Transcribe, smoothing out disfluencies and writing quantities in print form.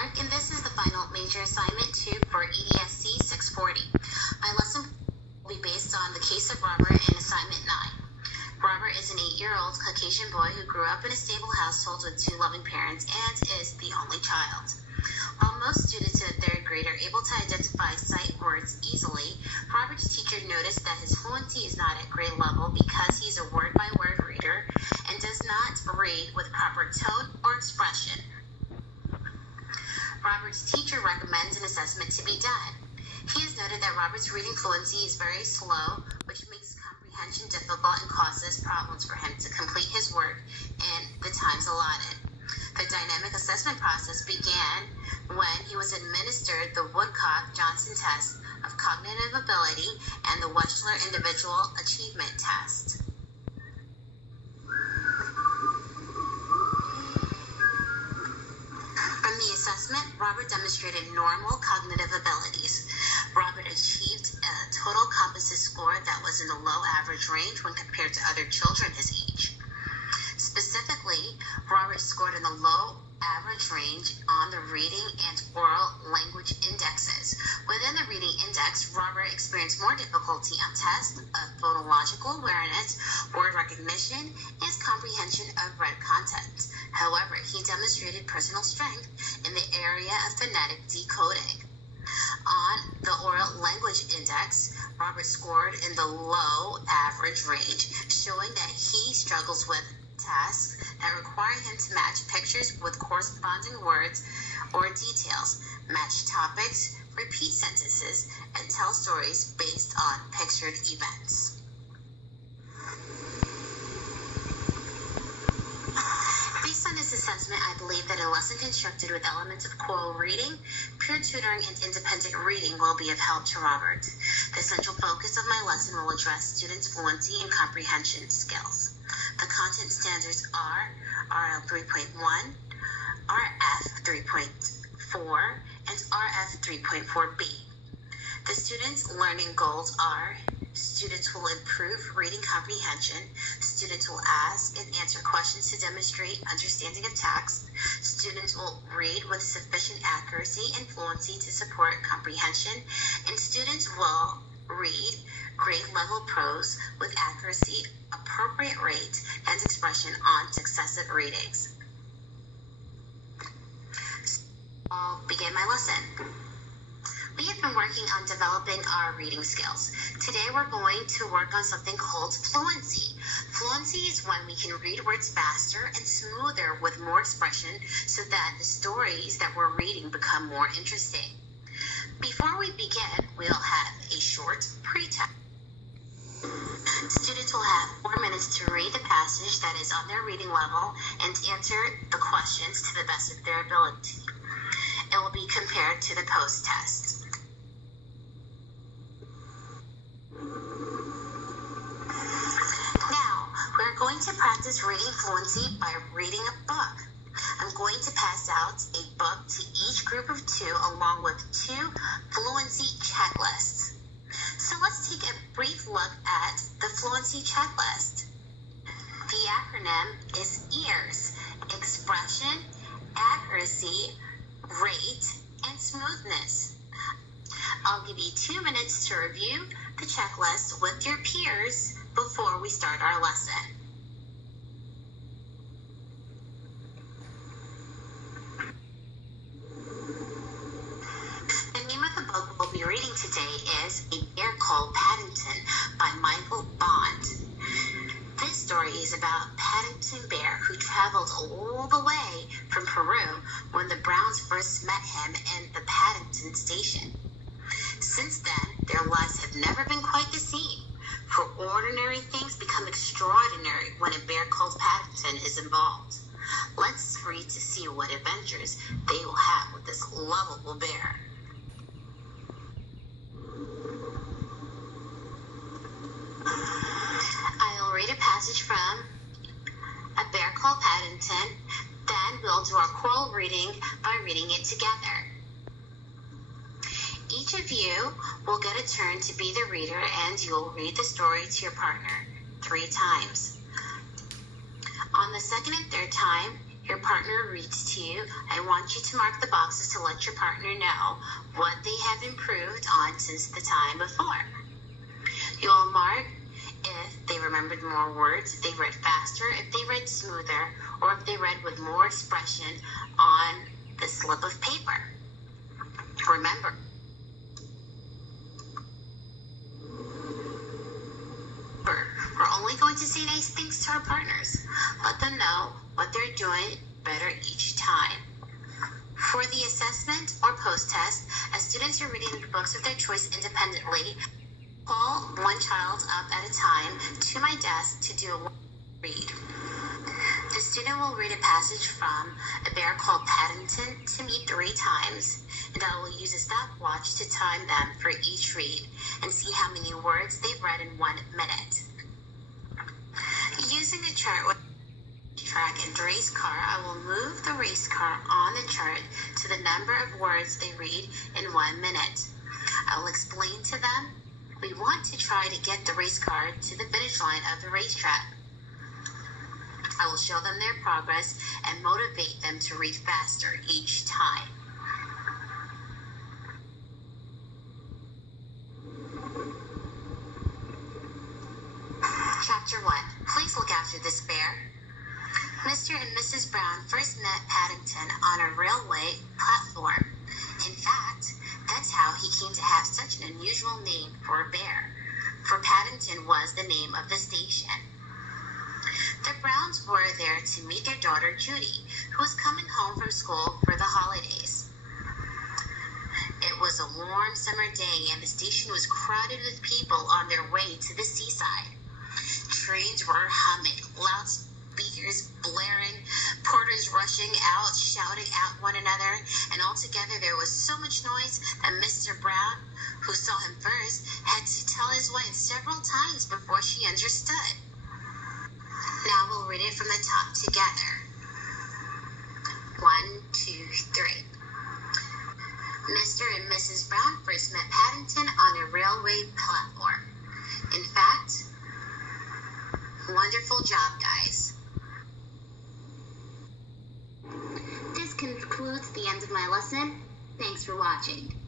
Clark, and this is the final major assignment 2 for Edse 640. My lesson will be based on the case of Robert in assignment 9. Robert is an 8-year-old Caucasian boy who grew up in a stable household with 2 loving parents and is the only child. While most students in the 3rd grade are able to identify sight words easily, Robert's teacher noticed that his fluency is not at grade level because he's a word-by-word reader and does not read with proper tone or expression. Robert's teacher recommends an assessment to be done. He has noted that Robert's reading fluency is very slow, which makes comprehension difficult and causes problems for him to complete his work in the times allotted. The dynamic assessment process began when he was administered the Woodcock-Johnson test of cognitive ability and the Wechsler Individual Achievement Test. From the assessment, Robert demonstrated normal cognitive abilities. Robert achieved a total composite score that was in the low average range when compared to other children his age. Specifically, Robert scored in the low average range on the reading and oral language indexes. Within the reading index, Robert experienced more difficulty on tests of phonological awareness, word recognition, and comprehension of read content. However, he demonstrated personal strength in the area of phonetic decoding. On the oral language index, Robert scored in the low average range, showing that he struggles with tasks that require him to match pictures with corresponding words or details, match topics, repeat sentences, and tell stories based on pictured events. Based on this assessment, I believe that a lesson constructed with elements of choral reading, peer tutoring, and independent reading will be of help to Robert. The central focus of my lesson will address students' fluency and comprehension skills. The content standards are RL 3.1, RF 3.4, and RF 3.4b. The students' learning goals are: students will improve reading comprehension, students will ask and answer questions to demonstrate understanding of text, students will read with sufficient accuracy and fluency to support comprehension, and students will read grade-level prose with accuracy, appropriate rate, and expression on successive readings. I'll begin my lesson. We have been working on developing our reading skills. Today we're going to work on something called fluency. Fluency is when we can read words faster and smoother with more expression so that the stories that we're reading become more interesting. Before we begin, we'll have a short pre-text. Students will have 4 minutes to read the passage that is on their reading level and answer the questions to the best of their ability. It will be compared to the post-test. Now, we're going to practice reading fluency by reading a book. I'm going to pass out a book to each group of 2 along with 2 fluency checklists. So let's take a brief look at the fluency checklist. The acronym is EARS: expression, accuracy, rate, and smoothness. I'll give you 2 minutes to review the checklist with your peers before we start our lesson. The name of the book we'll be reading today is A Bear Called Paddington by Michael Bond. This story is about Paddington Bear, who traveled all the way from Peru when the Browns first met him in the Paddington station. Since then, their lives have never been quite the same, for ordinary things become extraordinary when a bear called Paddington is involved. Let's read to see what adventures they will have with this lovable bear. I'll read a passage from A Bear Called Paddington, then we'll do our choral reading by reading it together. Each of you will get a turn to be the reader, and you'll read the story to your partner 3 times. On the second and third time, your partner reads to you, I want you to mark the boxes to let your partner know what they have improved on since the time before. You will mark if they remembered more words, if they read faster, if they read smoother, or if they read with more expression on the slip of paper. Remember, we're only going to say nice things to our partners. Let them know what they're doing better each time. For the assessment or post-test, as students are reading the books of their choice independently, call one child up at a time to my desk to do a read. The student will read a passage from a bear called Paddington to me 3 times, and I will use a stopwatch to time them for each read and see how many words they've read in 1 minute. Using a chart with track and race car, I will move the race car on the chart to the number of words they read in 1 minute. I will explain to them we want to try to get the race car to the finish line of the racetrack. I will show them their progress and motivate them to read faster each time. Chapter 1. Please look after this bear. Mr. and Mrs. Brown first met Paddington on a railway platform. In fact, that's how he came to have such an unusual name for a bear, for Paddington was the name of the station. The Browns were there to meet their daughter Judy, who was coming home from school for the holidays. It was a warm summer day and the station was crowded with people on their way to the seaside. Trains were humming, loudspeakers blaring, porters rushing out, shouting at one another, and altogether there was so much noise that Mr. Brown, who saw him first, had to tell his wife several times before she understood. Now we'll read it from the top together. 1, 2, 3. Mr. and Mrs. Brown first met Paddington on a railway platform. In fact, wonderful job, guys. This concludes the end of my lesson. Thanks for watching.